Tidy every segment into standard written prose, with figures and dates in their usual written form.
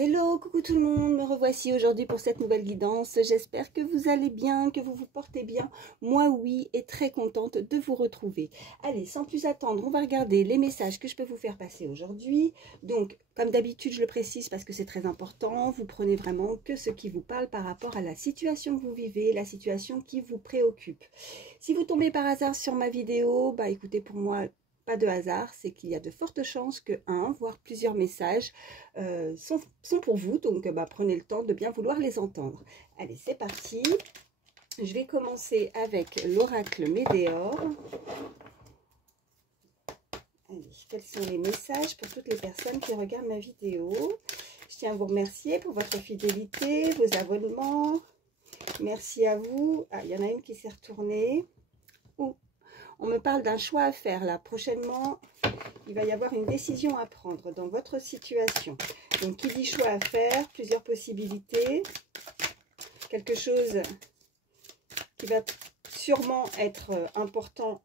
Hello, coucou tout le monde, me revoici aujourd'hui pour cette nouvelle guidance. J'espère que vous allez bien, que vous vous portez bien. Moi oui, et très contente de vous retrouver. Allez, sans plus attendre, on va regarder les messages que je peux vous faire passer aujourd'hui. Donc, comme d'habitude, je le précise parce que c'est très important, vous prenez vraiment que ce qui vous parle par rapport à la situation que vous vivez, la situation qui vous préoccupe. Si vous tombez par hasard sur ma vidéo, bah écoutez, pour moi, pas de hasard, c'est qu'il y a de fortes chances que un, voire plusieurs messages sont pour vous. Donc, prenez le temps de bien vouloir les entendre. Allez, c'est parti. Je vais commencer avec l'oracle Médéor. Allez, quels sont les messages pour toutes les personnes qui regardent ma vidéo? Je tiens à vous remercier pour votre fidélité, vos abonnements. Merci à vous. Ah, il y en a une qui s'est retournée. On me parle d'un choix à faire là. Prochainement, il va y avoir une décision à prendre dans votre situation. Donc, qui dit choix à faire, plusieurs possibilités. Quelque chose qui va sûrement être important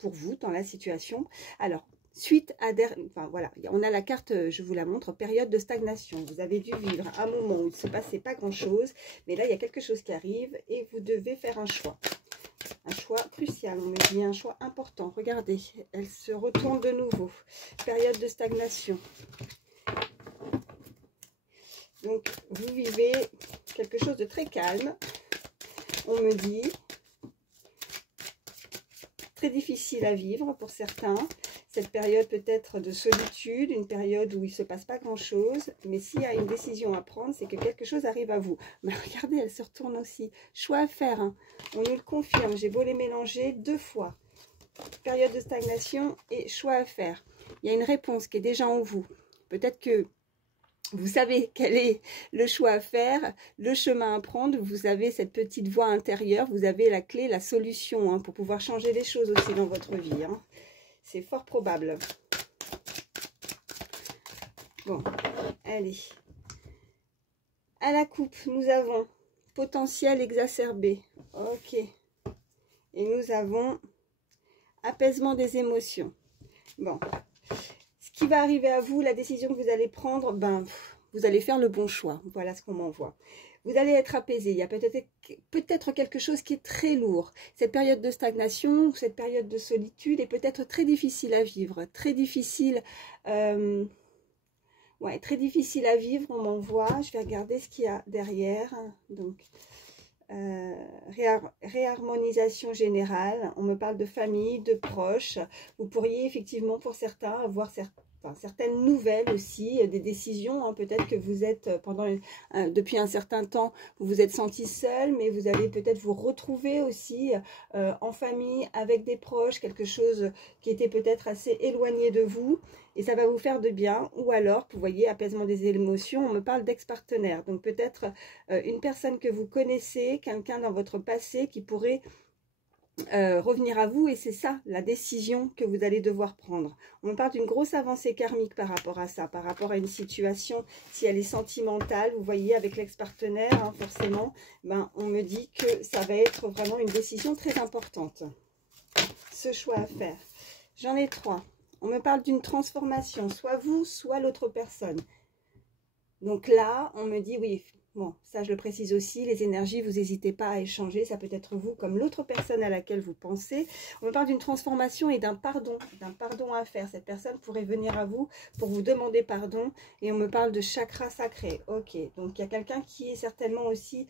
pour vous dans la situation. Alors, suite à... Enfin, voilà, on a la carte, je vous la montre, période de stagnation. Vous avez dû vivre un moment où il ne se passait pas grand-chose. Mais là, il y a quelque chose qui arrive et vous devez faire un choix. Un choix crucial, on me dit un choix important. Regardez, elle se retourne de nouveau. Période de stagnation. Donc, vous vivez quelque chose de très calme. On me dit très difficile à vivre pour certains. Cette période peut être de solitude, une période où il ne se passe pas grand-chose. Mais s'il y a une décision à prendre, c'est que quelque chose arrive à vous. Mais regardez, elle se retourne aussi. Choix à faire, hein. On nous le confirme. J'ai beau les mélanger 2 fois. Période de stagnation et choix à faire. Il y a une réponse qui est déjà en vous. Peut-être que vous savez quel est le choix à faire, le chemin à prendre. Vous avez cette petite voix intérieure. Vous avez la clé, la solution, hein, pour pouvoir changer les choses aussi dans votre vie, hein. C'est fort probable. Bon, allez. À la coupe, nous avons potentiel exacerbé. Ok. Et nous avons apaisement des émotions. Bon. Ce qui va arriver à vous, la décision que vous allez prendre, vous allez faire le bon choix. Voilà ce qu'on m'envoie. Vous allez être apaisé. Il y a peut-être quelque chose qui est très lourd. Cette période de stagnation, cette période de solitude est peut-être très difficile à vivre. Très difficile, très difficile à vivre, on m'envoie. Je vais regarder ce qu'il y a derrière. Donc, réharmonisation générale. On me parle de famille, de proches. Vous pourriez effectivement, pour certains, avoir certaines nouvelles aussi, des décisions, hein. Peut-être que vous êtes, depuis un certain temps, vous vous êtes senti seul, mais vous allez peut-être vous retrouver aussi en famille, avec des proches, quelque chose qui était peut-être assez éloigné de vous, et ça va vous faire de bien. Ou alors, vous voyez, apaisement des émotions, on me parle d'ex-partenaire, donc peut-être une personne que vous connaissez, quelqu'un dans votre passé qui pourrait revenir à vous, et c'est ça la décision que vous allez devoir prendre. On me parle d'une grosse avancée karmique par rapport à ça, par rapport à une situation, si elle est sentimentale, vous voyez, avec l'ex-partenaire, hein, forcément, on me dit que ça va être vraiment une décision très importante, ce choix à faire. J'en ai 3. On me parle d'une transformation, soit vous, soit l'autre personne. Donc là, on me dit, oui, bon, ça je le précise aussi, les énergies, vous n'hésitez pas à échanger, ça peut être vous comme l'autre personne à laquelle vous pensez. On me parle d'une transformation et d'un pardon à faire. Cette personne pourrait venir à vous pour vous demander pardon, et on me parle de chakra sacré. Ok, donc il y a quelqu'un qui est certainement aussi,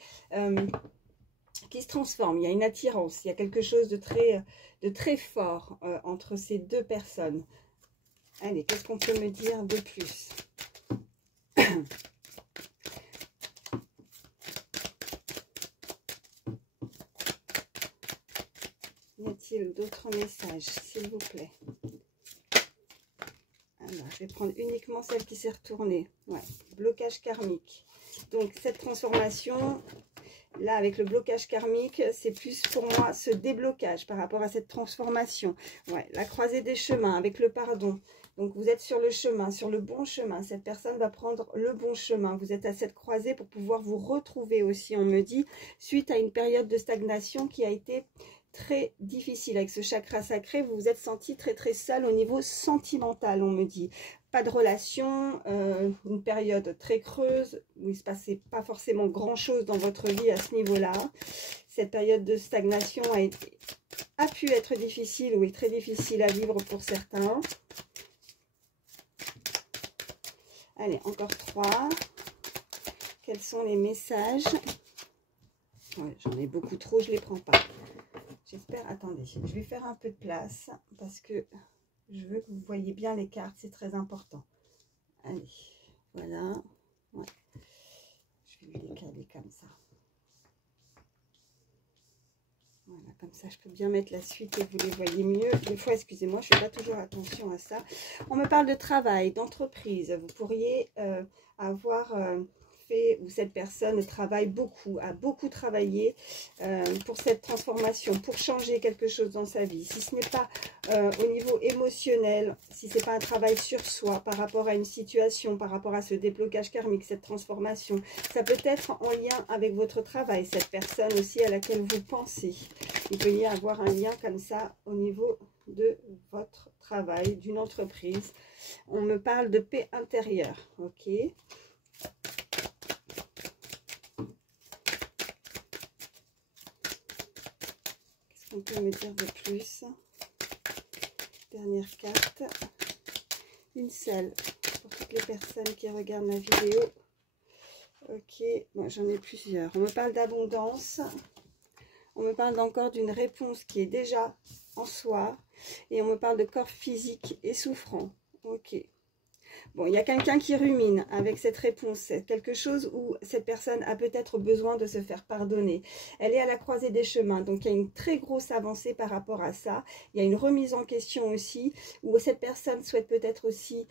qui se transforme, il y a une attirance, il y a quelque chose de très fort entre ces 2 personnes. Allez, qu'est-ce qu'on peut me dire de plus? Y a-t-il d'autres messages, s'il vous plaît? Alors, je vais prendre uniquement celle qui s'est retournée. Ouais, blocage karmique. Donc, cette transformation, là, avec le blocage karmique, c'est plus pour moi ce déblocage par rapport à cette transformation. Ouais, la croisée des chemins avec le pardon. Donc, vous êtes sur le chemin, sur le bon chemin. Cette personne va prendre le bon chemin. Vous êtes à cette croisée pour pouvoir vous retrouver aussi, on me dit, suite à une période de stagnation qui a été très difficile. Avec ce chakra sacré, vous vous êtes senti très seul au niveau sentimental, on me dit. pas de relation, une période très creuse où il ne se passait pas forcément grand-chose dans votre vie à ce niveau-là. Cette période de stagnation a pu être difficile ou est très difficile à vivre pour certains. Allez, encore 3. Quels sont les messages? Ouais, j'en ai beaucoup trop, je ne les prends pas. J'espère, attendez, je vais faire un peu de place parce que je veux que vous voyez bien les cartes, c'est très important. Allez, voilà. Ouais. Je vais le décaler comme ça. Voilà, comme ça, je peux bien mettre la suite et vous les voyez mieux. Des fois, excusez-moi, je ne fais pas toujours attention à ça. On me parle de travail, d'entreprise. Vous pourriez avoir fait, ou cette personne travaille beaucoup, a beaucoup travaillé pour cette transformation, pour changer quelque chose dans sa vie. Si ce n'est pas au niveau émotionnel, si ce n'est pas un travail sur soi par rapport à une situation, par rapport à ce déblocage karmique, cette transformation, ça peut être en lien avec votre travail, cette personne aussi à laquelle vous pensez. Il peut y avoir un lien comme ça au niveau de votre travail, d'une entreprise. On me parle de paix intérieure, ok. Qu'est-ce qu'on peut me dire de plus? Dernière carte. Une seule pour toutes les personnes qui regardent ma vidéo. Ok, bon, j'en ai plusieurs. On me parle d'abondance. On me parle encore d'une réponse qui est déjà en soi. Et on me parle de corps physique et souffrant. Ok. Bon, il y a quelqu'un qui rumine avec cette réponse. C'est quelque chose où cette personne a peut-être besoin de se faire pardonner. Elle est à la croisée des chemins. Donc, il y a une très grosse avancée par rapport à ça. Il y a une remise en question aussi, où cette personne souhaite peut-être aussi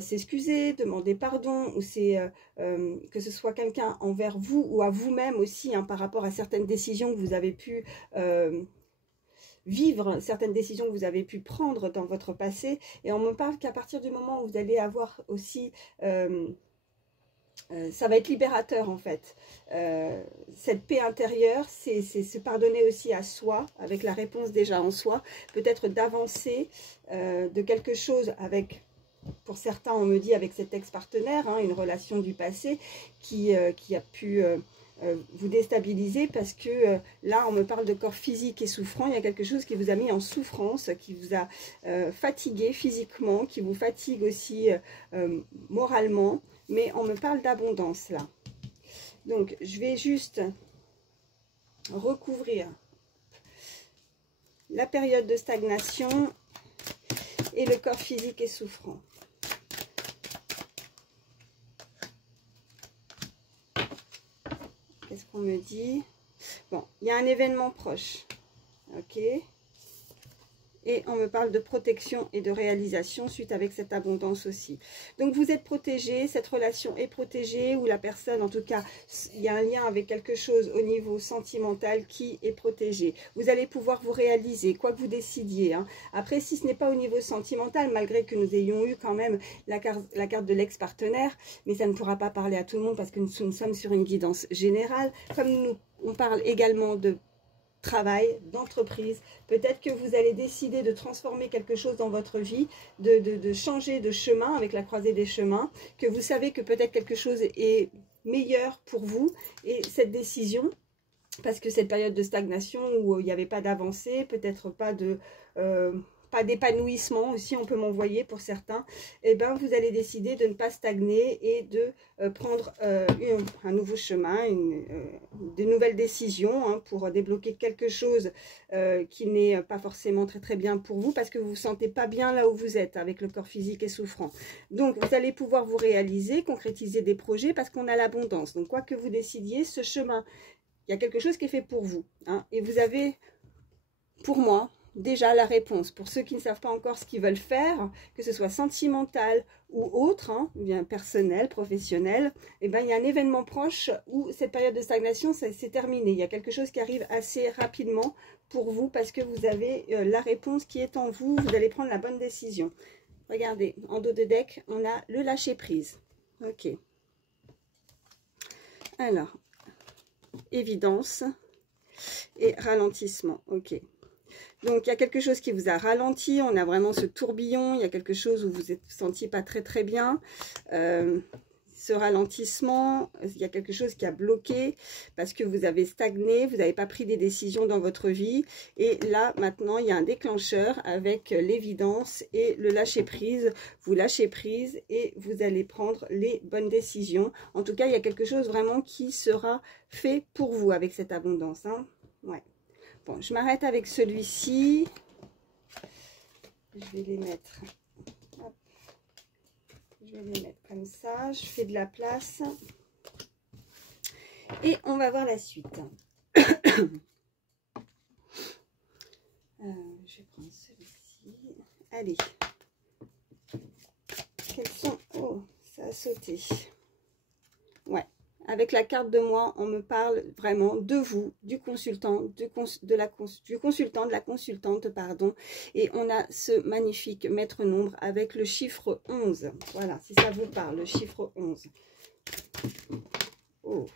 s'excuser, demander pardon, ou c'est que ce soit quelqu'un envers vous ou à vous-même aussi, hein, par rapport à certaines décisions que vous avez pu vivre, certaines décisions que vous avez pu prendre dans votre passé. Et on me parle qu'à partir du moment où vous allez avoir aussi ça va être libérateur en fait. Cette paix intérieure, c'est se pardonner aussi à soi, avec la réponse déjà en soi, peut-être d'avancer de quelque chose avec, pour certains on me dit avec cet ex-partenaire, hein, une relation du passé qui a pu vous déstabiliser parce que là on me parle de corps physique et souffrant. Il y a quelque chose qui vous a mis en souffrance, qui vous a fatigué physiquement, qui vous fatigue aussi moralement, mais on me parle d'abondance là. Donc je vais juste recouvrir la période de stagnation et le corps physique et souffrant. Qu'est-ce qu'on me dit? Bon, il y a un événement proche, ok. Et on me parle de protection et de réalisation suite avec cette abondance aussi. Donc vous êtes protégé, cette relation est protégée, ou la personne, en tout cas, il y a un lien avec quelque chose au niveau sentimental qui est protégé. Vous allez pouvoir vous réaliser, quoi que vous décidiez. Hein. Après, si ce n'est pas au niveau sentimental, malgré que nous ayons eu quand même la carte de l'ex-partenaire, mais ça ne pourra pas parler à tout le monde parce que nous sommes sur une guidance générale. Comme on parle également de travail, d'entreprise, peut-être que vous allez décider de transformer quelque chose dans votre vie, de changer de chemin avec la croisée des chemins, que vous savez que peut-être quelque chose est meilleur pour vous, et cette décision, parce que cette période de stagnation où il n'y avait pas d'avancée, peut-être pas d'épanouissement aussi, on peut m'envoyer pour certains, et ben vous allez décider de ne pas stagner et de prendre un nouveau chemin, de nouvelles décisions, hein, pour débloquer quelque chose qui n'est pas forcément très très bien pour vous, parce que vous ne vous sentez pas bien là où vous êtes avec le corps physique et souffrant. Donc vous allez pouvoir vous réaliser, concrétiser des projets parce qu'on a l'abondance. Donc quoi que vous décidiez, ce chemin, il y a quelque chose qui est fait pour vous, hein, et vous avez, pour moi, déjà la réponse. Pour ceux qui ne savent pas encore ce qu'ils veulent faire, que ce soit sentimental ou autre, hein, bien personnel, professionnel, et ben, il y a un événement proche où cette période de stagnation, c'est terminé. Il y a quelque chose qui arrive assez rapidement pour vous parce que vous avez la réponse qui est en vous. Vous allez prendre la bonne décision. Regardez, en dos de deck, on a le lâcher prise. Ok. Alors, évidence et ralentissement. Ok. Donc, il y a quelque chose qui vous a ralenti. On a vraiment ce tourbillon. Il y a quelque chose où vous êtes senti pas très bien. Ce ralentissement, il y a quelque chose qui a bloqué parce que vous avez stagné, vous n'avez pas pris des décisions dans votre vie. Et là, maintenant, il y a un déclencheur avec l'évidence et le lâcher-prise. Vous lâchez prise et vous allez prendre les bonnes décisions. En tout cas, il y a quelque chose vraiment qui sera fait pour vous avec cette abondance. Hein. Ouais. Bon, je m'arrête avec celui-ci. Je vais les mettre... Je vais les mettre comme ça, je fais de la place. Et on va voir la suite. Je vais prendre celui-ci. Allez. Quels sont... Oh, ça a sauté. Ouais. Avec la carte de moi, on me parle vraiment de vous, du consultant, du consultant, de la consultante, pardon. Et on a ce magnifique maître nombre avec le chiffre 11. Voilà, si ça vous parle, le chiffre 11. Oh.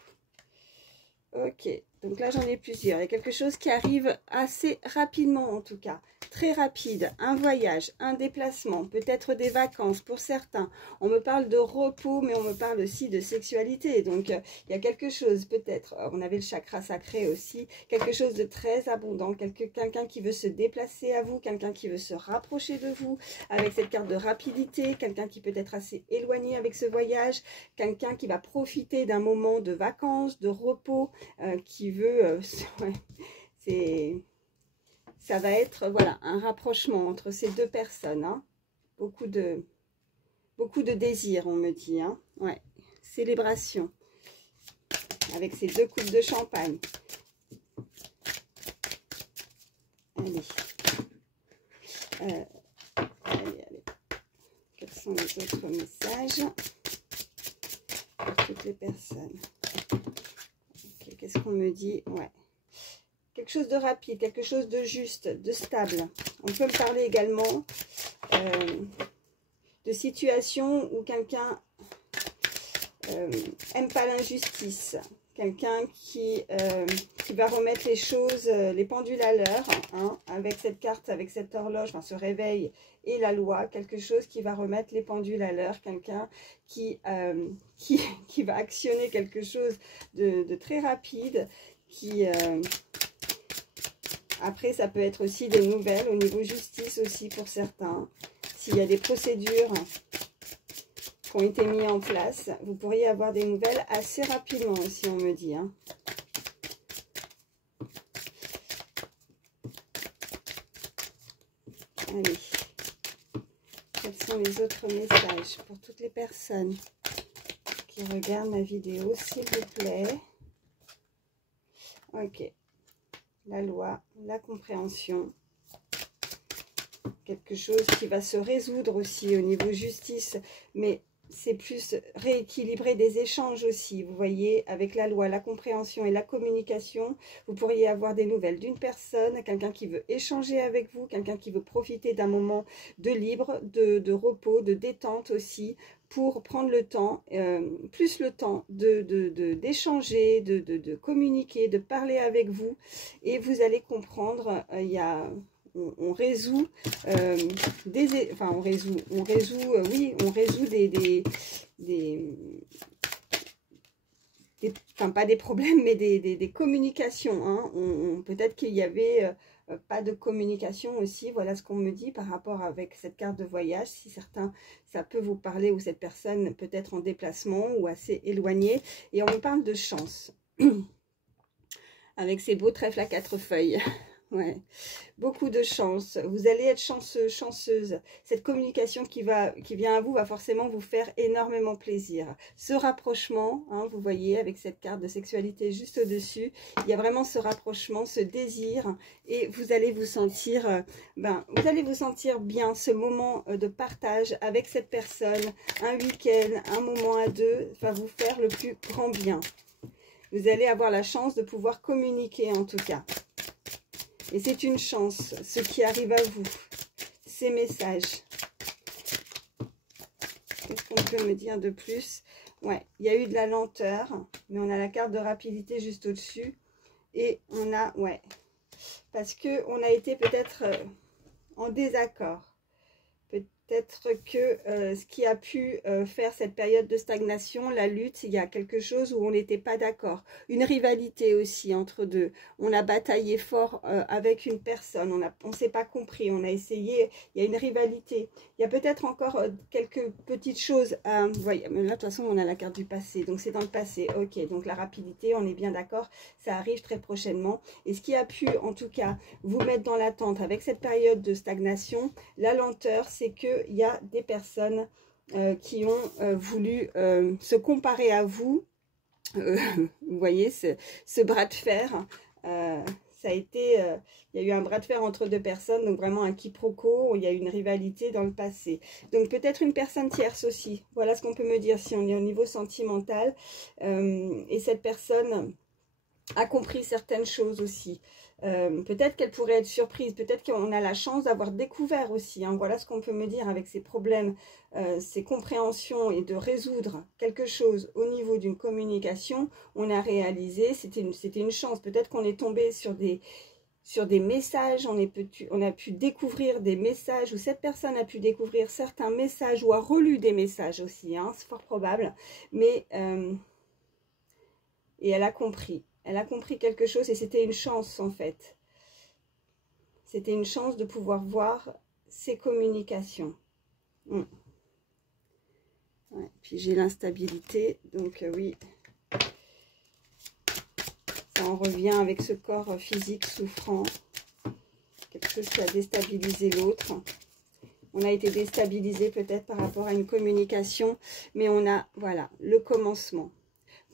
Ok, donc là j'en ai plusieurs. Il y a quelque chose qui arrive assez rapidement en tout cas. Très rapide, un voyage, un déplacement, peut-être des vacances pour certains. On me parle de repos, mais on me parle aussi de sexualité. Donc, il y a quelque chose, peut-être, on avait le chakra sacré aussi, quelque chose de très abondant, quelqu'un qui veut se déplacer à vous, quelqu'un qui veut se rapprocher de vous, avec cette carte de rapidité, quelqu'un qui peut être assez éloigné avec ce voyage, quelqu'un qui va profiter d'un moment de vacances, de repos, qui veut... ouais, c'est... Ça va être, voilà, un rapprochement entre ces deux personnes. Hein. Beaucoup de désir, on me dit. Hein. Ouais. Célébration. Avec ces deux coupes de champagne. Allez. Allez. Quels sont les autres messages pour toutes les personnes? Okay, qu'est-ce qu'on me dit? Ouais. Quelque chose de rapide, quelque chose de juste, de stable. On peut me parler également de situations où quelqu'un aime pas l'injustice. Quelqu'un qui va remettre les choses, les pendules à l'heure, hein, avec cette carte, avec cette horloge, enfin ce réveil et la loi. Quelque chose qui va remettre les pendules à l'heure. Quelqu'un qui va actionner quelque chose de très rapide, qui... Après, ça peut être aussi des nouvelles au niveau justice aussi pour certains. S'il y a des procédures qui ont été mises en place, vous pourriez avoir des nouvelles assez rapidement aussi, on me dit. Hein. Allez. Quels sont les autres messages pour toutes les personnes qui regardent ma vidéo, s'il vous plaît? Ok. La loi, la compréhension, quelque chose qui va se résoudre aussi au niveau justice, mais c'est plus rééquilibrer des échanges aussi, vous voyez, avec la loi, la compréhension et la communication, vous pourriez avoir des nouvelles d'une personne, quelqu'un qui veut échanger avec vous, quelqu'un qui veut profiter d'un moment de libre, de repos, de détente aussi, pour prendre le temps, plus le temps d'échanger, de communiquer, de parler avec vous. Et vous allez comprendre, on résout enfin pas des problèmes, mais des communications. Hein. Peut-être qu'il y avait... pas de communication aussi, voilà ce qu'on me dit par rapport avec cette carte de voyage, si certains, ça peut vous parler, ou cette personne peut-être en déplacement ou assez éloignée, et on me parle de chance, avec ces beaux trèfles à 4 feuilles, ouais, beaucoup de chance, vous allez être chanceux, chanceuse, cette communication qui vient à vous va forcément vous faire énormément plaisir, ce rapprochement, hein, vous voyez avec cette carte de sexualité juste au-dessus, il y a vraiment ce rapprochement, ce désir, et vous allez vous sentir, vous allez vous sentir bien, ce moment de partage avec cette personne, un week-end, un moment à deux, va vous faire le plus grand bien, vous allez avoir la chance de pouvoir communiquer en tout cas. Et c'est une chance, ce qui arrive à vous, ces messages. Qu'est-ce qu'on peut me dire de plus? Ouais, il y a eu de la lenteur, mais on a la carte de rapidité juste au-dessus. Et on a, ouais, parce qu'on a été peut-être en désaccord. Peut-être que ce qui a pu faire cette période de stagnation, la lutte, il y a quelque chose où on n'était pas d'accord. Une rivalité aussi entre deux. On a bataillé fort avec une personne, on ne s'est pas compris, on a essayé, il y a une rivalité. Il y a peut-être encore quelques petites choses. Vous voyez, mais là de toute façon on a la carte du passé, donc c'est dans le passé. Ok, donc la rapidité, on est bien d'accord, ça arrive très prochainement. Et ce qui a pu en tout cas vous mettre dans l'attente avec cette période de stagnation, la lenteur, c'est que il y a des personnes qui ont voulu se comparer à vous. Vous voyez ce bras de fer, ça a été, il y a eu un bras de fer entre deux personnes, donc vraiment un quiproquo, il y a eu une rivalité dans le passé. Donc peut-être une personne tierce aussi, voilà ce qu'on peut me dire si on est au niveau sentimental, et cette personne a compris certaines choses aussi. Peut-être qu'elle pourrait être surprise, peut-être qu'on a la chance d'avoir découvert aussi, hein, voilà ce qu'on peut me dire avec ces problèmes, ces compréhensions et de résoudre quelque chose au niveau d'une communication. On a réalisé, c'était une chance, peut-être qu'on est tombé sur des messages, on a pu découvrir des messages, ou cette personne a pu découvrir certains messages, ou a relu des messages aussi, hein, c'est fort probable, mais et elle a compris. Elle a compris quelque chose et c'était une chance en fait. C'était une chance de pouvoir voir ces communications. Ouais. Puis j'ai l'instabilité, donc oui. Ça en revient avec ce corps physique souffrant. Quelque chose qui a déstabilisé l'autre. On a été déstabilisé peut-être par rapport à une communication, mais on a, voilà, le commencement.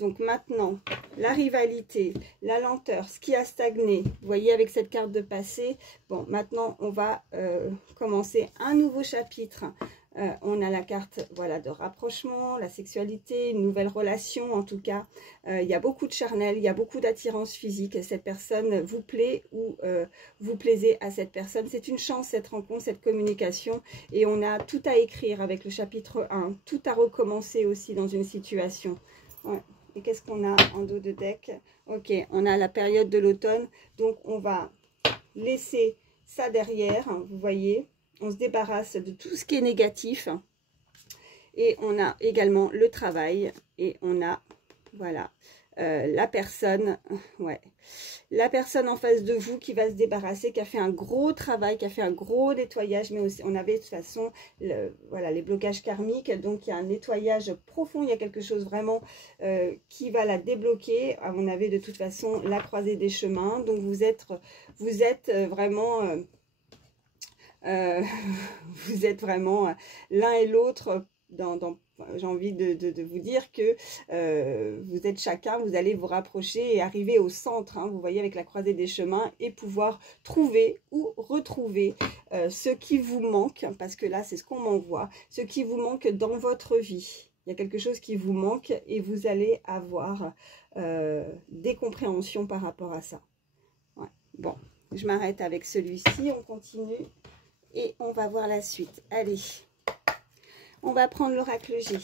Donc maintenant, la rivalité, la lenteur, ce qui a stagné, vous voyez avec cette carte de passé, bon, maintenant on va commencer un nouveau chapitre. On a la carte, voilà, de rapprochement, la sexualité, une nouvelle relation en tout cas. Il y a beaucoup de charnel, il y a beaucoup d'attirance physique. Cette personne vous plaît ou vous plaisez à cette personne. C'est une chance cette rencontre, cette communication. Et on a tout à écrire avec le chapitre 1, tout à recommencer aussi dans une situation. Ouais. Et qu'est-ce qu'on a en dos de deck? Ok, on a la période de l'automne. Donc, on va laisser ça derrière. Vous voyez, on se débarrasse de tout ce qui est négatif. Et on a également le travail. Et on a, voilà, la personne, ouais, la personne en face de vous qui va se débarrasser, qui a fait un gros travail, qui a fait un gros nettoyage, mais aussi, on avait de toute façon voilà, les blocages karmiques, donc il y a un nettoyage profond, il y a quelque chose vraiment qui va la débloquer. On avait de toute façon la croisée des chemins, donc vous êtes vraiment vous êtes vraiment l'un et l'autre j'ai envie de vous dire que vous êtes chacun, vous allez vous rapprocher et arriver au centre, hein, vous voyez, avec la croisée des chemins, et pouvoir trouver ou retrouver ce qui vous manque, parce que là, c'est ce qu'on m'envoie, ce qui vous manque dans votre vie. Il y a quelque chose qui vous manque et vous allez avoir des compréhensions par rapport à ça. Ouais. Bon, je m'arrête avec celui-ci, on continue et on va voir la suite. Allez. On va prendre l'oracle G.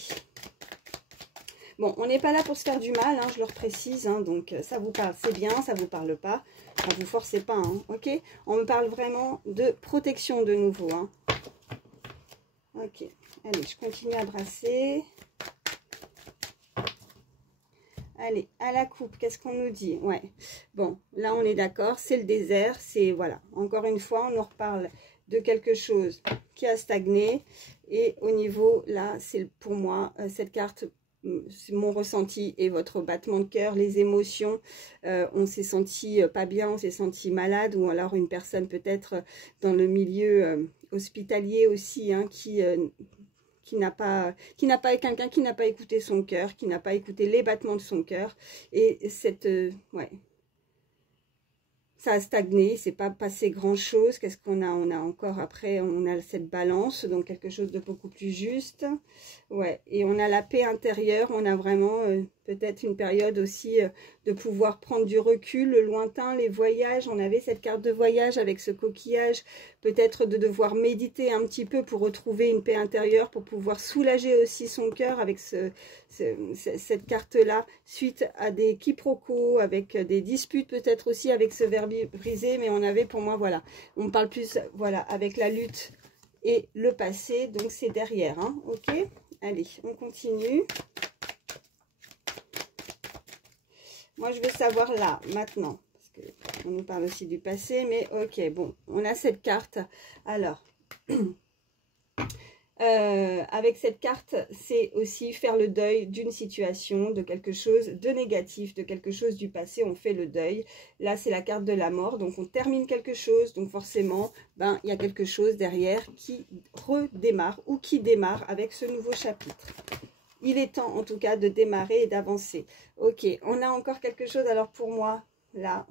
Bon, on n'est pas là pour se faire du mal, hein, je le reprécise. Hein, donc, ça vous parle, c'est bien, ça ne vous parle pas. Ne vous forcez pas, hein, ok? On me parle vraiment de protection de nouveau. Hein. Ok, allez, je continue à brasser. Allez, à la coupe, qu'est-ce qu'on nous dit? Ouais, bon, là, on est d'accord, c'est le désert. C'est, voilà, encore une fois, on nous reparle de quelque chose qui a stagné. Et au niveau, là, c'est pour moi, cette carte, c'est mon ressenti et votre battement de cœur, les émotions. On s'est senti pas bien, on s'est senti malade, ou alors une personne peut-être dans le milieu hospitalier aussi, hein, qui n'a pas quelqu'un qui n'a pas écouté son cœur, qui n'a pas écouté les battements de son cœur. Et cette, ouais. Ça a stagné, c'est pas passé grand chose. Qu'est-ce qu'on a? On a encore après, on a cette balance, donc quelque chose de beaucoup plus juste. Ouais, et on a la paix intérieure, on a vraiment peut-être une période aussi de pouvoir prendre du recul, le lointain, les voyages. On avait cette carte de voyage avec ce coquillage, peut-être de devoir méditer un petit peu pour retrouver une paix intérieure, pour pouvoir soulager aussi son cœur avec cette carte-là, suite à des quiproquos, avec des disputes peut-être aussi avec ce verbe brisé, mais on avait pour moi, voilà, on parle plus, voilà, avec la lutte et le passé, donc c'est derrière, hein, ok? Allez, on continue. Moi, je veux savoir là, maintenant, parce qu'on nous parle aussi du passé, mais ok, bon, on a cette carte. Alors, avec cette carte, c'est aussi faire le deuil d'une situation, de quelque chose de négatif, de quelque chose du passé, on fait le deuil. Là, c'est la carte de la mort, donc on termine quelque chose, donc forcément, ben, il y a quelque chose derrière qui redémarre ou qui démarre avec ce nouveau chapitre. Il est temps, en tout cas, de démarrer et d'avancer. Ok, on a encore quelque chose, alors pour moi, là...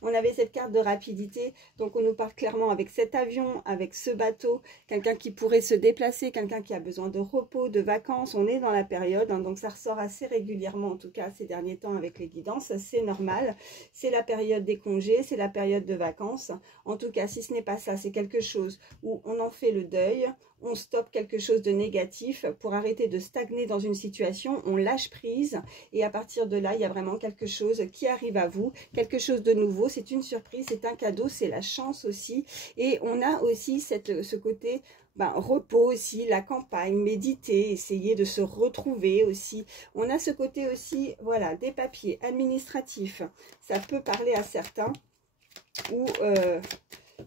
On avait cette carte de rapidité, donc on nous parle clairement avec cet avion, avec ce bateau, quelqu'un qui pourrait se déplacer, quelqu'un qui a besoin de repos, de vacances. On est dans la période, hein, donc ça ressort assez régulièrement, en tout cas ces derniers temps avec les guidances, c'est normal. C'est la période des congés, c'est la période de vacances. En tout cas, si ce n'est pas ça, c'est quelque chose où on en fait le deuil, on stoppe quelque chose de négatif pour arrêter de stagner dans une situation, on lâche prise et à partir de là, il y a vraiment quelque chose qui arrive à vous, quelque chose de nouveau, c'est une surprise, c'est un cadeau, c'est la chance aussi. Et on a aussi ce côté repos aussi, la campagne, méditer, essayer de se retrouver aussi. On a ce côté aussi, voilà, des papiers administratifs, ça peut parler à certains ou...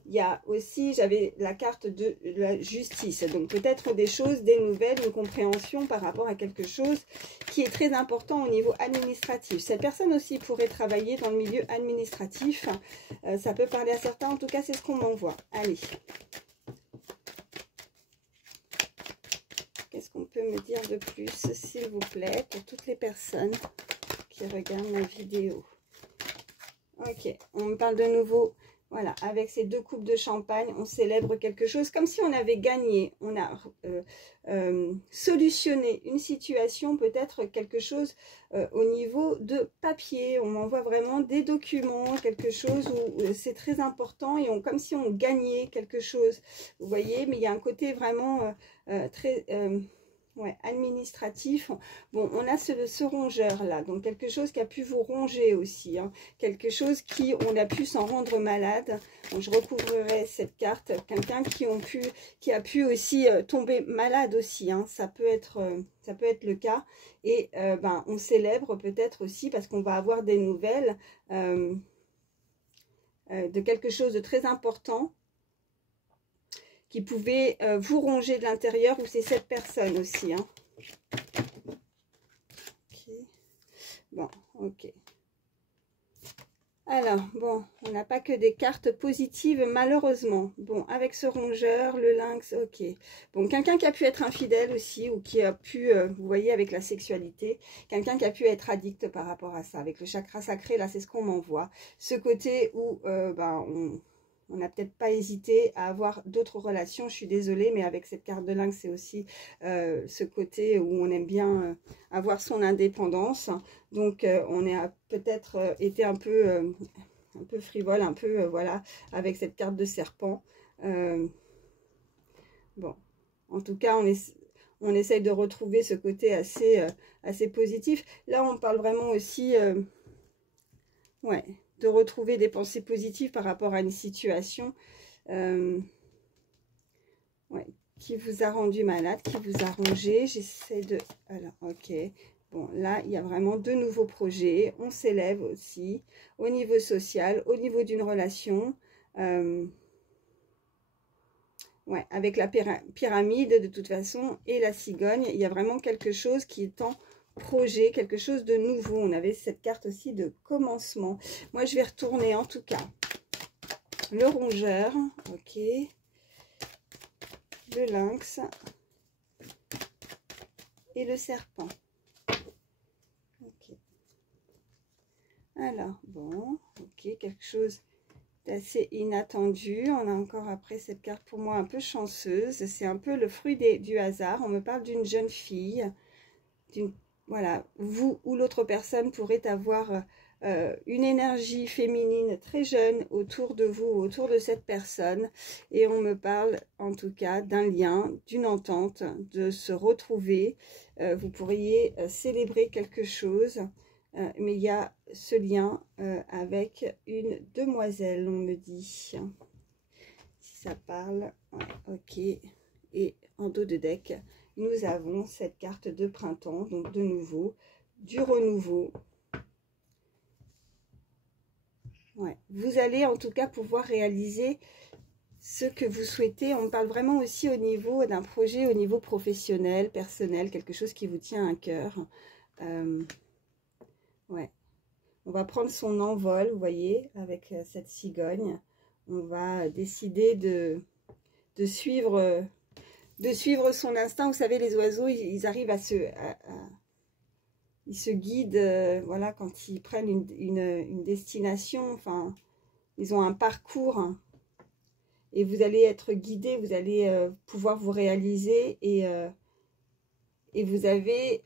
il y a aussi, j'avais la carte de la justice, donc peut-être des choses, des nouvelles, une compréhension par rapport à quelque chose qui est très important au niveau administratif. Cette personne aussi pourrait travailler dans le milieu administratif, ça peut parler à certains, en tout cas c'est ce qu'on m'envoie. Allez. Qu'est-ce qu'on peut me dire de plus, s'il vous plaît, pour toutes les personnes qui regardent ma vidéo? Ok, on me parle de nouveau... Voilà, avec ces deux coupes de champagne, on célèbre quelque chose comme si on avait gagné. On a solutionné une situation, peut-être quelque chose au niveau de papier. On m'envoie vraiment des documents, quelque chose où c'est très important et comme si on gagnait quelque chose. Vous voyez, mais il y a un côté vraiment très... ouais, administratif. Bon, on a ce rongeur là, donc quelque chose qui a pu vous ronger aussi, hein, quelque chose qui on a pu s'en rendre malade. Donc, je recouvrirai cette carte, quelqu'un qui a pu aussi tomber malade aussi, hein, ça peut être le cas. Et on célèbre peut-être aussi parce qu'on va avoir des nouvelles de quelque chose de très important qui pouvait vous ronger de l'intérieur, ou c'est cette personne aussi. Hein. Okay. Bon, ok. Alors, bon, on n'a pas que des cartes positives, malheureusement. Bon, avec ce rongeur, le lynx, ok. Bon, quelqu'un qui a pu être infidèle aussi, ou qui a pu, vous voyez, avec la sexualité, quelqu'un qui a pu être addict par rapport à ça. Avec le chakra sacré, là, c'est ce qu'on m'envoie. Ce côté où, on n'a peut-être pas hésité à avoir d'autres relations. Je suis désolée, mais avec cette carte de lynx, c'est aussi ce côté où on aime bien avoir son indépendance. Donc, on a peut-être été un peu frivole, un peu, voilà, avec cette carte de serpent. Bon, en tout cas, on essaye de retrouver ce côté assez positif. Là, on parle vraiment aussi... ouais, de retrouver des pensées positives par rapport à une situation ouais, qui vous a rendu malade, qui vous a rongé. J'essaie de... Alors, ok. Bon, là, il y a vraiment de nouveaux projets. On s'élève aussi au niveau social, au niveau d'une relation. Ouais, avec la pyramide, de toute façon, et la cigogne, il y a vraiment quelque chose qui est en projet, quelque chose de nouveau. On avait cette carte aussi de commencement. Moi, je vais retourner en tout cas le rongeur, ok, le lynx et le serpent. Ok. Alors, bon, ok, quelque chose d'assez inattendu. On a encore après cette carte pour moi un peu chanceuse. C'est un peu le fruit du hasard. On me parle d'une jeune fille, d'une voilà, vous ou l'autre personne pourrait avoir une énergie féminine très jeune autour de vous, autour de cette personne. Et on me parle en tout cas d'un lien, d'une entente, de se retrouver. Vous pourriez célébrer quelque chose, mais il y a ce lien avec une demoiselle, on me dit. Si ça parle, ouais, ok. Et en dos de deck, nous avons cette carte de printemps, donc de nouveau, du renouveau. Ouais. Vous allez en tout cas pouvoir réaliser ce que vous souhaitez. On parle vraiment aussi au niveau d'un projet, au niveau professionnel, personnel, quelque chose qui vous tient à cœur. Ouais. On va prendre son envol, vous voyez, avec cette cigogne. On va décider de suivre son instinct. Vous savez, les oiseaux, ils arrivent ils se guident, voilà, quand ils prennent une destination, enfin, ils ont un parcours, hein, et vous allez être guidé, vous allez pouvoir vous réaliser, et vous avez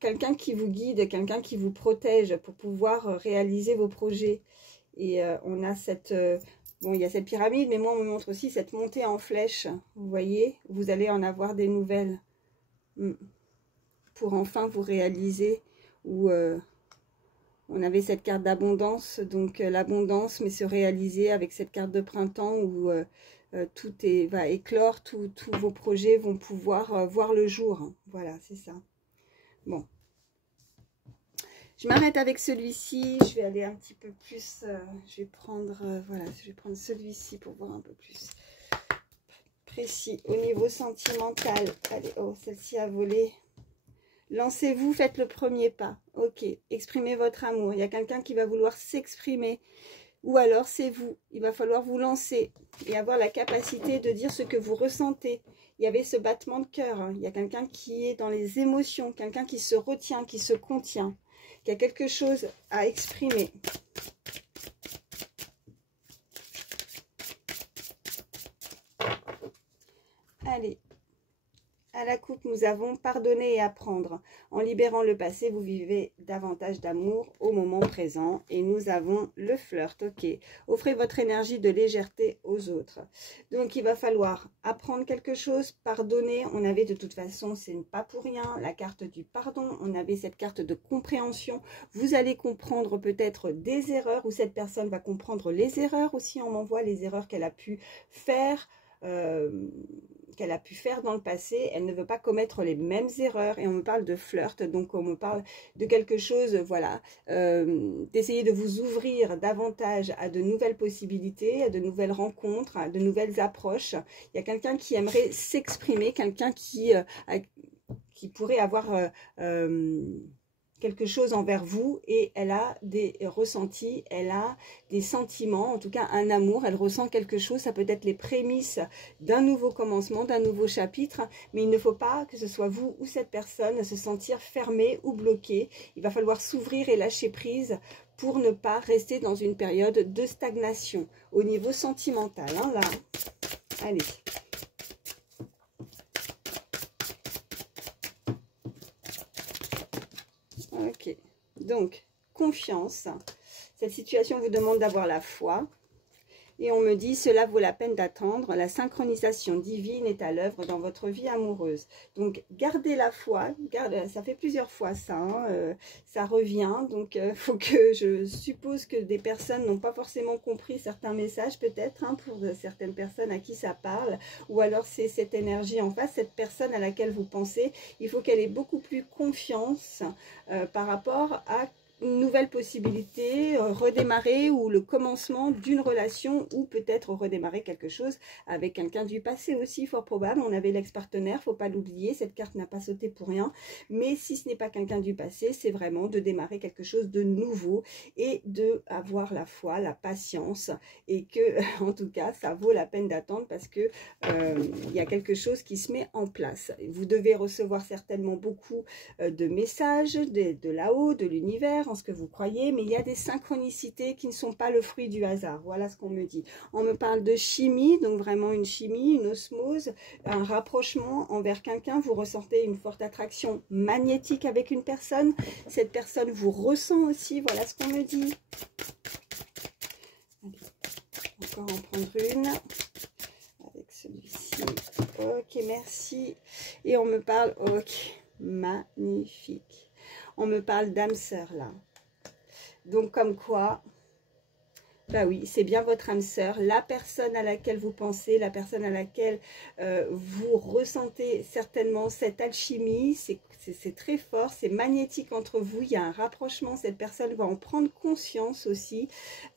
quelqu'un qui vous guide, quelqu'un qui vous protège pour pouvoir réaliser vos projets. Et on a cette... bon, il y a cette pyramide, mais moi, on me montre aussi cette montée en flèche, vous voyez, vous allez en avoir des nouvelles. Pour enfin vous réaliser, où on avait cette carte d'abondance, donc l'abondance, mais se réaliser avec cette carte de printemps où tout va éclore, tous vos projets vont pouvoir voir le jour. Voilà, c'est ça. Bon. Je m'arrête avec celui-ci, je vais aller un petit peu plus, je vais prendre, voilà, je vais prendre celui-ci pour voir un peu plus précis au niveau sentimental. Allez, oh, celle-ci a volé. Lancez-vous, faites le premier pas. Ok, exprimez votre amour. Il y a quelqu'un qui va vouloir s'exprimer. Ou alors c'est vous. Il va falloir vous lancer et avoir la capacité de dire ce que vous ressentez. Il y avait ce battement de cœur. Hein. Il y a quelqu'un qui est dans les émotions, quelqu'un qui se retient, qui se contient, qui a quelque chose à exprimer. Allez. À la coupe, nous avons pardonner et apprendre. En libérant le passé, vous vivez davantage d'amour au moment présent. Et nous avons le flirt, ok. Offrez votre énergie de légèreté aux autres. Donc, il va falloir apprendre quelque chose, pardonner. On avait de toute façon, c'est pas pour rien, la carte du pardon. On avait cette carte de compréhension. Vous allez comprendre peut-être des erreurs, ou cette personne va comprendre les erreurs aussi. On m'envoie les erreurs qu'elle a pu faire, dans le passé. Elle ne veut pas commettre les mêmes erreurs, et on me parle de flirt, donc on me parle de quelque chose, voilà, d'essayer de vous ouvrir davantage à de nouvelles possibilités, à de nouvelles rencontres, à de nouvelles approches. Il y a quelqu'un qui aimerait s'exprimer, quelqu'un qui pourrait avoir quelque chose envers vous, et elle a des ressentis, elle a des sentiments, en tout cas un amour, elle ressent quelque chose. Ça peut être les prémices d'un nouveau commencement, d'un nouveau chapitre, mais il ne faut pas que ce soit vous ou cette personne se sentir fermé ou bloqué. Il va falloir s'ouvrir et lâcher prise pour ne pas rester dans une période de stagnation au niveau sentimental, hein, là. Allez. Ok, donc confiance. Cette situation vous demande d'avoir la foi. Et on me dit, cela vaut la peine d'attendre. La synchronisation divine est à l'œuvre dans votre vie amoureuse. Donc, gardez la foi. Ça fait plusieurs fois ça. Hein, ça revient. Donc, faut que je suppose que des personnes n'ont pas forcément compris certains messages, peut-être, hein, pour certaines personnes à qui ça parle. Ou alors, c'est cette énergie en face, cette personne à laquelle vous pensez. Il faut qu'elle ait beaucoup plus confiance par rapport à une nouvelle possibilité, redémarrer, ou le commencement d'une relation, ou peut-être redémarrer quelque chose avec quelqu'un du passé aussi, fort probable. On avait l'ex-partenaire, faut pas l'oublier, cette carte n'a pas sauté pour rien. Mais si ce n'est pas quelqu'un du passé, c'est vraiment de démarrer quelque chose de nouveau et de avoir la foi, la patience, et que en tout cas ça vaut la peine d'attendre, parce que il y a quelque chose qui se met en place. Vous devez recevoir certainement beaucoup de messages de là-haut, de l'univers. en ce que vous croyez, mais il y a des synchronicités qui ne sont pas le fruit du hasard. Voilà ce qu'on me dit. On me parle de chimie, donc vraiment une chimie, une osmose, un rapprochement envers quelqu'un. Vous ressentez une forte attraction magnétique avec une personne. Cette personne vous ressent aussi. Voilà ce qu'on me dit. Allez, encore en prendre une. Avec celui-ci. Ok, merci. Et on me parle... Ok, magnifique. On me parle d'âme sœur là. Donc comme quoi... Bah oui, c'est bien votre âme sœur, la personne à laquelle vous pensez, la personne à laquelle vous ressentez certainement cette alchimie, c'est très fort, c'est magnétique entre vous, il y a un rapprochement, cette personne va en prendre conscience aussi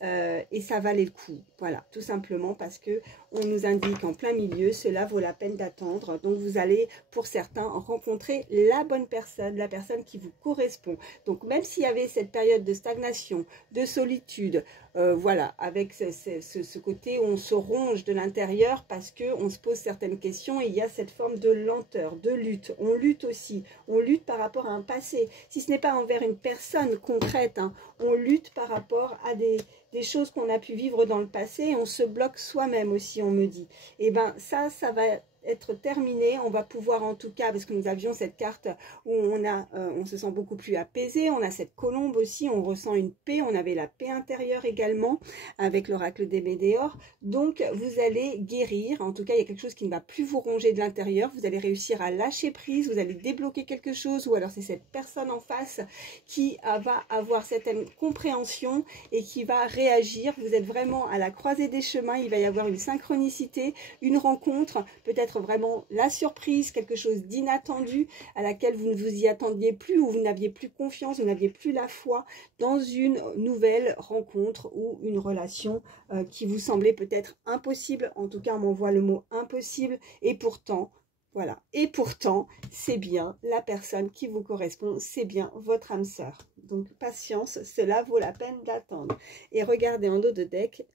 et ça valait le coup. Voilà, tout simplement parce que on nous indique en plein milieu, cela vaut la peine d'attendre. Donc vous allez pour certains rencontrer la bonne personne, la personne qui vous correspond. Donc même s'il y avait cette période de stagnation, de solitude, voilà, avec ce côté où on se ronge de l'intérieur parce qu'on se pose certaines questions et il y a cette forme de lenteur, de lutte. On lutte aussi, on lutte par rapport à un passé. Si ce n'est pas envers une personne concrète, hein, on lutte par rapport à des choses qu'on a pu vivre dans le passé et on se bloque soi-même aussi, on me dit. Et bien ça va être terminé, on va pouvoir en tout cas, parce que nous avions cette carte où on se sent beaucoup plus apaisé, on a cette colombe aussi, on ressent une paix, on avait la paix intérieure également avec l'oracle des Médéors, donc vous allez guérir, en tout cas il y a quelque chose qui ne va plus vous ronger de l'intérieur, vous allez réussir à lâcher prise, vous allez débloquer quelque chose, ou alors c'est cette personne en face qui va avoir certaine compréhension et qui va réagir, vous êtes vraiment à la croisée des chemins, il va y avoir une synchronicité, une rencontre, peut-être vraiment la surprise, quelque chose d'inattendu à laquelle vous ne vous y attendiez plus ou vous n'aviez plus confiance, vous n'aviez plus la foi dans une nouvelle rencontre ou une relation qui vous semblait peut-être impossible. En tout cas, on m'envoie le mot impossible et pourtant, voilà, et pourtant, c'est bien la personne qui vous correspond, c'est bien votre âme sœur. Donc, patience, cela vaut la peine d'attendre. Et regardez en dos de deck,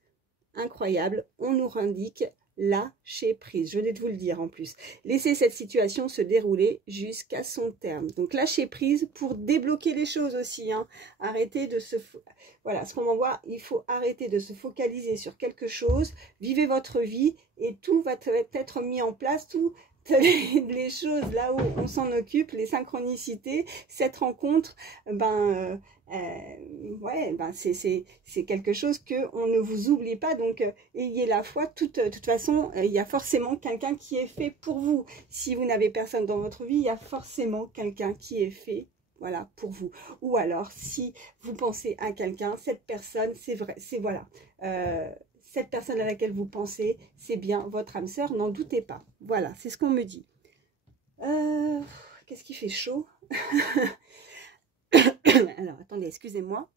incroyable, on nous indique lâcher prise. Je venais de vous le dire en plus. Laissez cette situation se dérouler jusqu'à son terme. Donc lâcher prise pour débloquer les choses aussi. Hein. Arrêtez de se... Voilà, ce qu'on m'envoie, il faut arrêter de se focaliser sur quelque chose. Vivez votre vie et tout va être mis en place. Tout les choses là où on s'en occupe, les synchronicités, cette rencontre, ouais, c'est quelque chose que on ne vous oublie pas, donc ayez la foi. De toute façon, il y a forcément quelqu'un qui est fait pour vous. Si vous n'avez personne dans votre vie, il y a forcément quelqu'un qui est fait, voilà, pour vous. Ou alors, si vous pensez à quelqu'un, cette personne, c'est vrai, c'est voilà. Cette personne à laquelle vous pensez, c'est bien votre âme sœur, n'en doutez pas. Voilà, c'est ce qu'on me dit. Qu'est-ce qui fait chaud? Alors, attendez, excusez-moi.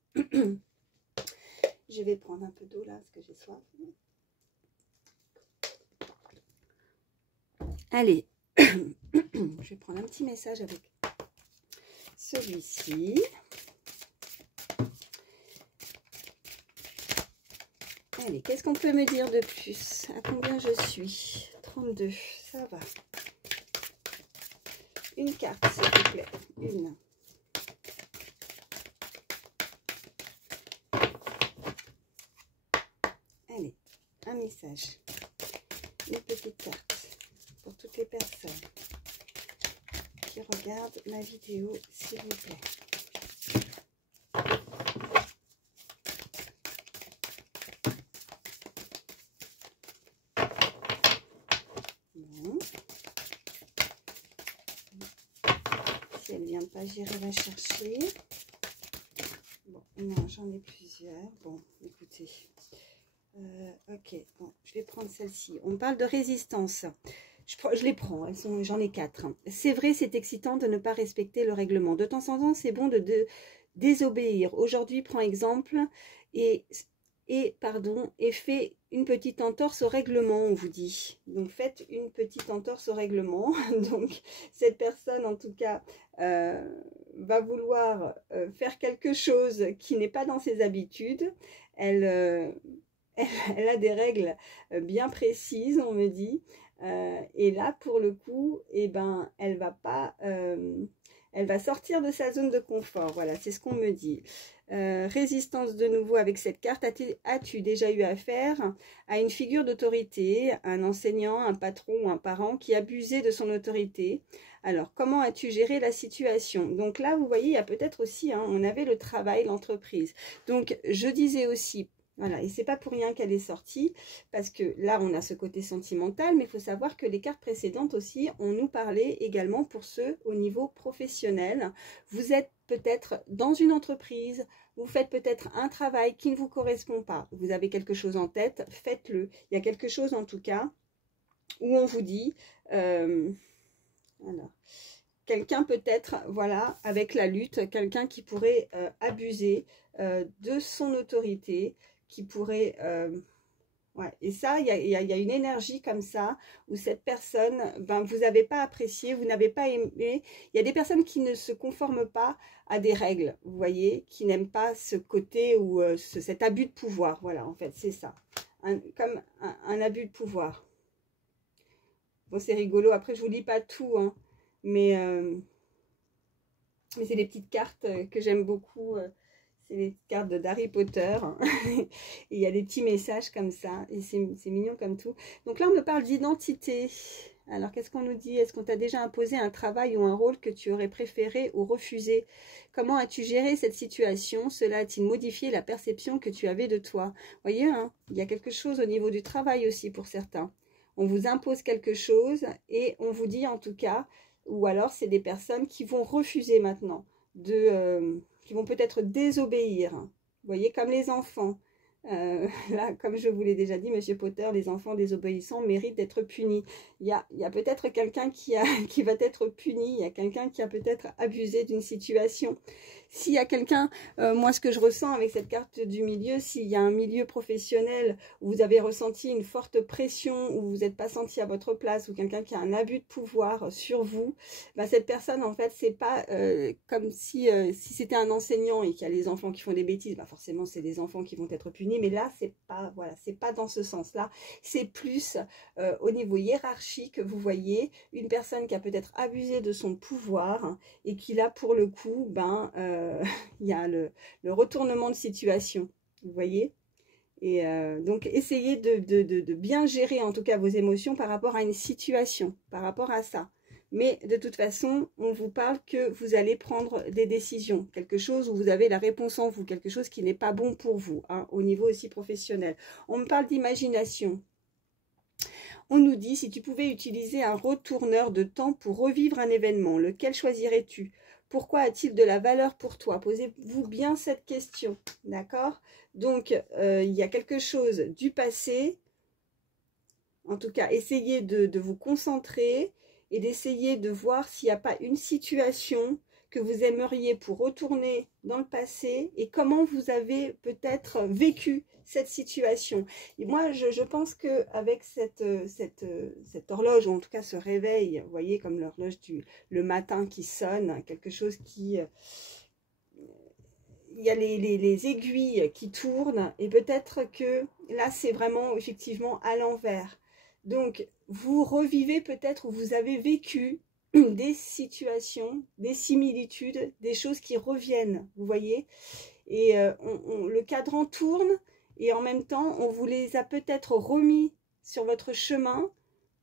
Je vais prendre un peu d'eau là, parce que j'ai soif. Allez, je vais prendre un petit message avec celui-ci. Allez, qu'est-ce qu'on peut me dire de plus? À combien je suis? 32, ça va. Une carte, s'il vous plaît. Une. Allez, un message. Une petite carte pour toutes les personnes qui regardent ma vidéo, s'il vous plaît. Si elle ne vient pas, j'irai la chercher. Bon, non, j'en ai plusieurs. Bon, écoutez. Ok, bon, je vais prendre celle-ci. On parle de résistance. Je les prends, j'en ai 4. C'est vrai, c'est excitant de ne pas respecter le règlement. De temps en temps, c'est bon de désobéir. Aujourd'hui, prends exemple et fait une petite entorse au règlement, on vous dit. Donc, faites une petite entorse au règlement. Donc, cette personne, en tout cas, va vouloir faire quelque chose qui n'est pas dans ses habitudes. Elle a des règles bien précises, on me dit. Et là, pour le coup, eh ben, elle va pas Elle va sortir de sa zone de confort. Voilà, c'est ce qu'on me dit. Résistance de nouveau avec cette carte. As-tu déjà eu affaire à une figure d'autorité, un enseignant, un patron ou un parent qui abusait de son autorité? Alors, comment as-tu géré la situation? Donc là, vous voyez, il y a peut-être aussi, hein, on avait le travail, l'entreprise. Donc, je disais aussi, voilà, et c'est pas pour rien qu'elle est sortie, parce que là, on a ce côté sentimental, mais il faut savoir que les cartes précédentes aussi, on nous parlait également pour ceux au niveau professionnel. Vous êtes peut-être dans une entreprise, vous faites peut-être un travail qui ne vous correspond pas. Vous avez quelque chose en tête, faites-le. Il y a quelque chose en tout cas où on vous dit... alors, quelqu'un peut-être, voilà, avec la lutte, quelqu'un qui pourrait abuser de son autorité, qui pourrait... ouais. Et ça, il y a une énergie comme ça, où cette personne, ben, vous n'avez pas apprécié, vous n'avez pas aimé. Il y a des personnes qui ne se conforment pas à des règles, vous voyez, qui n'aiment pas ce côté ou cet abus de pouvoir. Voilà, en fait, c'est ça. Comme un abus de pouvoir. Bon, c'est rigolo. Après, je ne vous lis pas tout, hein. Mais c'est des petites cartes que j'aime beaucoup. C'est les cartes d'Harry Potter. Et il y a des petits messages comme ça. Et c'est mignon comme tout. Donc là, on me parle d'identité. Alors, qu'est-ce qu'on nous dit? Est-ce qu'on t'a déjà imposé un travail ou un rôle que tu aurais préféré ou refusé? Comment as-tu géré cette situation? Cela a-t-il modifié la perception que tu avais de toi? Vous voyez, hein, il y a quelque chose au niveau du travail aussi pour certains. On vous impose quelque chose et on vous dit en tout cas... Ou alors, c'est des personnes qui vont refuser maintenant, qui vont peut-être désobéir. Vous voyez, comme les enfants. Là, comme je vous l'ai déjà dit, Monsieur Potter, les enfants désobéissants méritent d'être punis. Il y a peut-être quelqu'un qui va être puni, il y a quelqu'un qui a peut-être abusé d'une situation. S'il y a quelqu'un, moi ce que je ressens avec cette carte du milieu, s'il y a un milieu professionnel où vous avez ressenti une forte pression, où vous n'êtes pas senti à votre place, ou quelqu'un qui a un abus de pouvoir sur vous, bah, cette personne en fait c'est pas comme si c'était un enseignant et qu'il y a les enfants qui font des bêtises, bah forcément c'est les enfants qui vont être punis, mais là c'est pas, voilà, c'est pas dans ce sens-là, c'est plus au niveau hiérarchique, vous voyez, une personne qui a peut-être abusé de son pouvoir et qui là pour le coup, ben il y a le retournement de situation, vous voyez. Et donc essayez de bien gérer en tout cas vos émotions par rapport à une situation, par rapport à ça. Mais de toute façon, on vous parle que vous allez prendre des décisions, quelque chose où vous avez la réponse en vous, quelque chose qui n'est pas bon pour vous, hein, au niveau aussi professionnel. On me parle d'imagination. On nous dit, si tu pouvais utiliser un retourneur de temps pour revivre un événement, lequel choisirais-tu? Pourquoi a-t-il de la valeur pour toi? Posez-vous bien cette question, d'accord? Donc, il y a quelque chose du passé. En tout cas, essayez de vous concentrer et d'essayer de voir s'il n'y a pas une situation que vous aimeriez pour retourner dans le passé et comment vous avez peut-être vécu cette situation. Et moi, je pense qu'avec cette horloge, ou en tout cas ce réveil, vous voyez, comme l'horloge le matin qui sonne, quelque chose qui... il y a les aiguilles qui tournent et peut-être que là, c'est vraiment effectivement à l'envers. Donc, vous revivez peut-être ou vous avez vécu des situations, des similitudes, des choses qui reviennent, vous voyez. Et le cadran tourne et en même temps, on vous les a peut-être remis sur votre chemin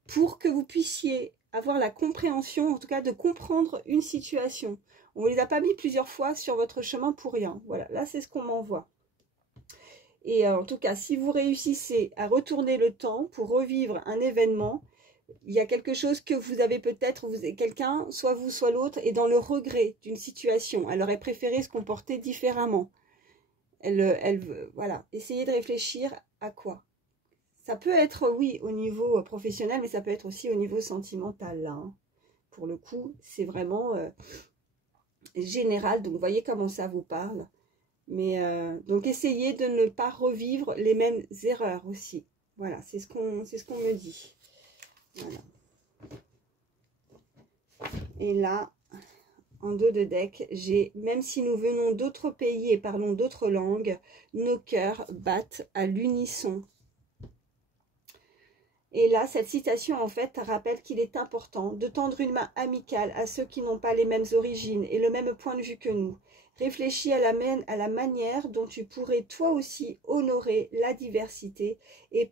pour que vous puissiez avoir la compréhension, en tout cas de comprendre une situation. On ne les a pas mis plusieurs fois sur votre chemin pour rien. Voilà, là c'est ce qu'on m'envoie. Et en tout cas, si vous réussissez à retourner le temps pour revivre un événement, il y a quelque chose que vous avez peut-être, quelqu'un, soit vous, soit l'autre, est dans le regret d'une situation. Elle aurait préféré se comporter différemment. Voilà, essayez de réfléchir à quoi. Ça peut être, oui, au niveau professionnel, mais ça peut être aussi au niveau sentimental, là. Hein. Pour le coup, c'est vraiment général. Donc, vous voyez comment ça vous parle. Mais donc, essayez de ne pas revivre les mêmes erreurs aussi. Voilà, c'est ce qu'on me dit. Voilà. Et là, en dos de deck, j'ai « Même si nous venons d'autres pays et parlons d'autres langues, nos cœurs battent à l'unisson. » Et là, cette citation, en fait, rappelle qu'il est important de tendre une main amicale à ceux qui n'ont pas les mêmes origines et le même point de vue que nous. Réfléchis à la manière dont tu pourrais toi aussi honorer la diversité et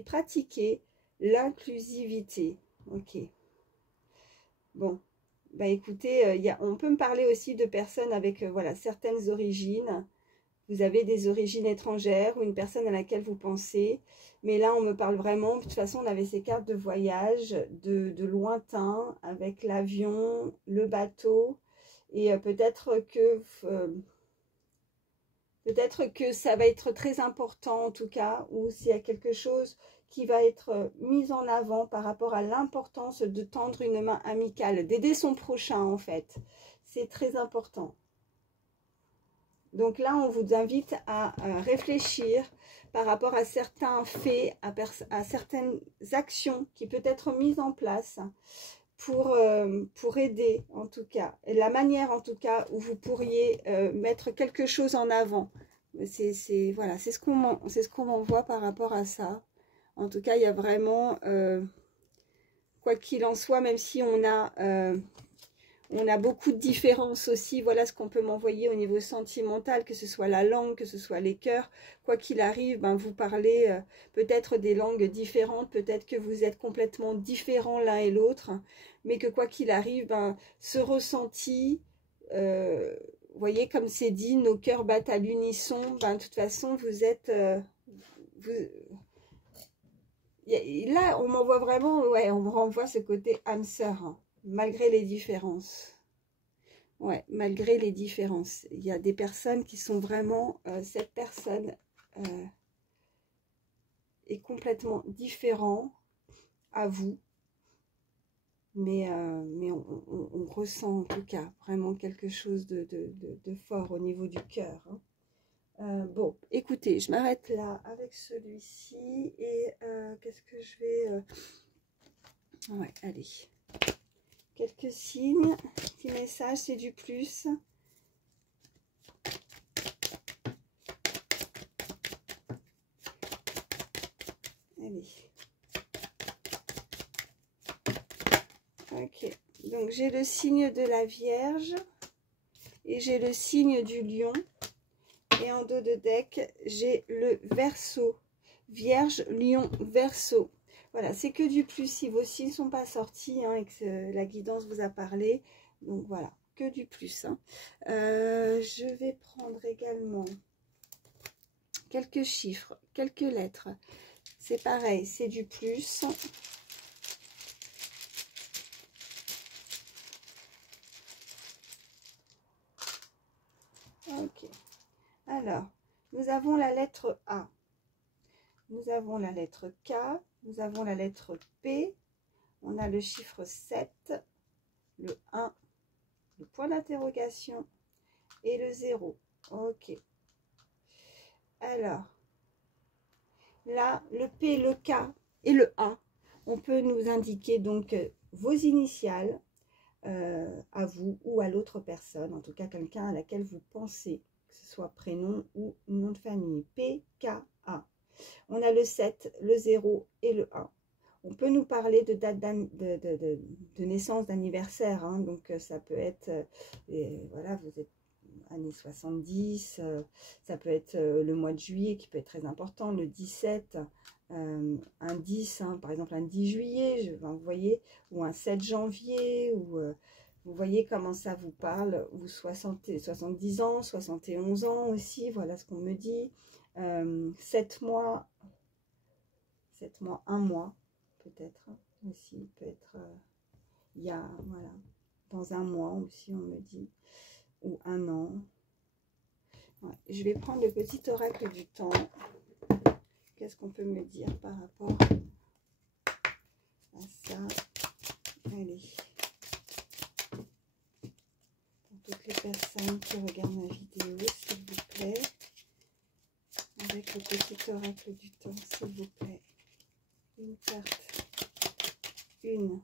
pratiquer l'inclusivité. Ok. Bon. Bah écoutez, on peut me parler aussi de personnes avec voilà, certaines origines. Vous avez des origines étrangères ou une personne à laquelle vous pensez. Mais là, on me parle vraiment, de toute façon, on avait ces cartes de voyage, de lointain, avec l'avion, le bateau. Et peut-être que ça va être très important, en tout cas, ou s'il y a quelque chose qui va être mis en avant par rapport à l'importance de tendre une main amicale, d'aider son prochain, en fait. C'est très important. Donc là, on vous invite à réfléchir par rapport à certains faits, à certaines actions qui peuvent être mises en place pour aider, en tout cas. Et la manière, en tout cas, où vous pourriez mettre quelque chose en avant. Voilà, c'est ce qu'on m'envoie par rapport à ça. En tout cas, il y a vraiment, quoi qu'il en soit, même si on a beaucoup de différences aussi. Voilà ce qu'on peut m'envoyer au niveau sentimental, que ce soit la langue, que ce soit les cœurs. Quoi qu'il arrive, ben, vous parlez peut-être des langues différentes, peut-être que vous êtes complètement différents l'un et l'autre, mais que quoi qu'il arrive, ben, ce ressenti, vous voyez, comme c'est dit, nos cœurs battent à l'unisson. Ben, de toute façon, vous êtes... Là, on m'envoie vraiment, ouais, on me renvoie ce côté âme sœur, hein, malgré les différences. Ouais, malgré les différences. Il y a des personnes qui sont vraiment, cette personne est complètement différent à vous. Mais on ressent en tout cas vraiment quelque chose de fort au niveau du cœur. Hein. Bon, écoutez, je m'arrête là avec celui-ci. Et qu'est-ce que je vais... Ouais, allez. Quelques signes, petits messages, c'est du plus. Allez. Ok, donc j'ai le signe de la Vierge et j'ai le signe du Lion. Et en dos de deck, j'ai le Verseau. Vierge, Lion, Verseau. Voilà, c'est que du plus si vos signes ne sont pas sortis hein, et que la guidance vous a parlé. Donc voilà, que du plus. Hein. Je vais prendre également quelques chiffres, quelques lettres. C'est pareil, c'est du plus. Ok. Alors, nous avons la lettre A. Nous avons la lettre K. Nous avons la lettre P. On a le chiffre 7, le 1, le point d'interrogation et le 0. Ok. Alors, là, le P, le K et le A, on peut nous indiquer donc vos initiales à vous ou à l'autre personne, en tout cas quelqu'un à laquelle vous pensez, que ce soit prénom ou nom de famille. P, K, A. On a le 7, le 0 et le 1. On peut nous parler de date de naissance, d'anniversaire. Hein, donc, ça peut être, voilà, vous êtes années 70. Ça peut être le mois de juillet qui peut être très important. Le 17, un 10, hein, par exemple un 10 juillet, vous voyez, ou un 7 janvier, ou... vous voyez comment ça vous parle, ou 70 ans, 71 ans aussi, voilà ce qu'on me dit. 7 mois, 1 mois, peut-être aussi, peut être, il y a, voilà, dans un mois aussi, on me dit, ou 1 an. Ouais, je vais prendre le petit oracle du temps. Qu'est-ce qu'on peut me dire par rapport à ça? Allez. Pour toutes les personnes qui regardent ma vidéo, s'il vous plaît. Avec le petit oracle du temps, s'il vous plaît. Une carte. Une.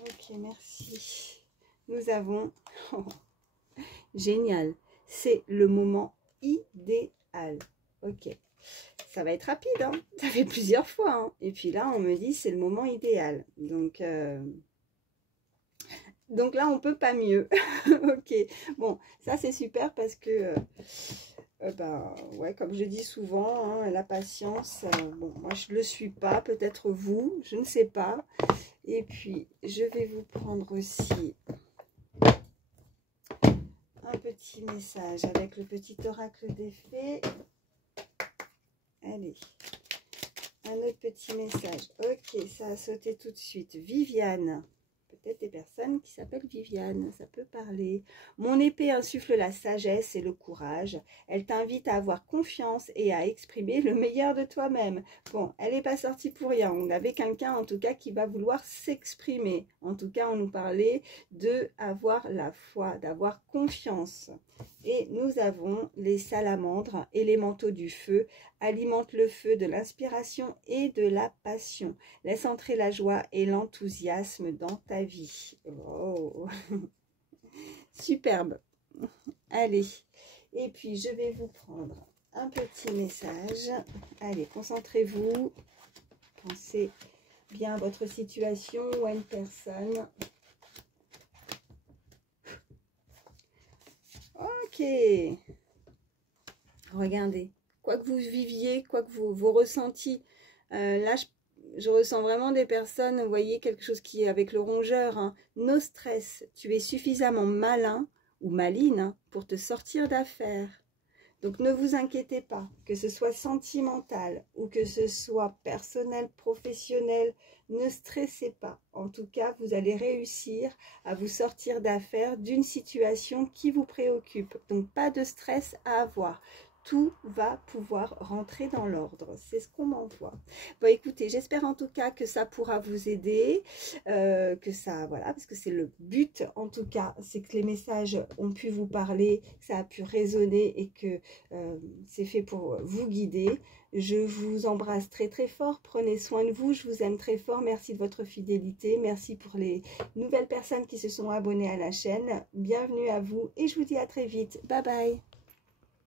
Ok, merci. Nous avons... Oh, génial. C'est le moment idéal. Ok. ça va être rapide, hein. Ça fait plusieurs fois, hein. Et puis là, on me dit c'est le moment idéal. Donc là, on peut pas mieux. Ok, bon, ça c'est super parce que, ben, ouais, comme je dis souvent, hein, la patience, bon, moi je le suis pas, peut-être vous, je ne sais pas. Et puis, je vais vous prendre aussi un petit message avec le petit oracle des fées. Allez, un autre petit message. Ok, ça a sauté tout de suite. Viviane. Peut-être des personnes qui s'appellent Viviane, ça peut parler. Mon épée insuffle la sagesse et le courage. Elle t'invite à avoir confiance et à exprimer le meilleur de toi-même. Bon, elle n'est pas sortie pour rien. On avait quelqu'un en tout cas qui va vouloir s'exprimer. En tout cas, on nous parlait de avoir la foi, d'avoir confiance. Et nous avons les salamandres, élémentaux du feu, alimentent le feu de l'inspiration et de la passion. Laisse entrer la joie et l'enthousiasme dans ta vie. Oh. Superbe. Allez. Et puis, je vais vous prendre un petit message. Allez, concentrez-vous. Pensez bien à votre situation ou à une personne. Ok. Regardez. Quoi que vous viviez, quoi que vous ressentiez, là, je ressens vraiment des personnes, vous voyez, quelque chose qui est avec le rongeur, hein. No stress, tu es suffisamment malin ou maline, hein, pour te sortir d'affaire. Donc ne vous inquiétez pas, que ce soit sentimental ou que ce soit personnel, professionnel, ne stressez pas. En tout cas, vous allez réussir à vous sortir d'affaire d'une situation qui vous préoccupe. Donc pas de stress à avoir. Tout va pouvoir rentrer dans l'ordre. C'est ce qu'on m'envoie. Bon, écoutez, j'espère en tout cas que ça pourra vous aider, que ça, voilà, parce que c'est le but, en tout cas, c'est que les messages ont pu vous parler, que ça a pu résonner et que c'est fait pour vous guider. Je vous embrasse très très fort. Prenez soin de vous. Je vous aime très fort. Merci de votre fidélité. Merci pour les nouvelles personnes qui se sont abonnées à la chaîne. Bienvenue à vous et je vous dis à très vite. Bye bye.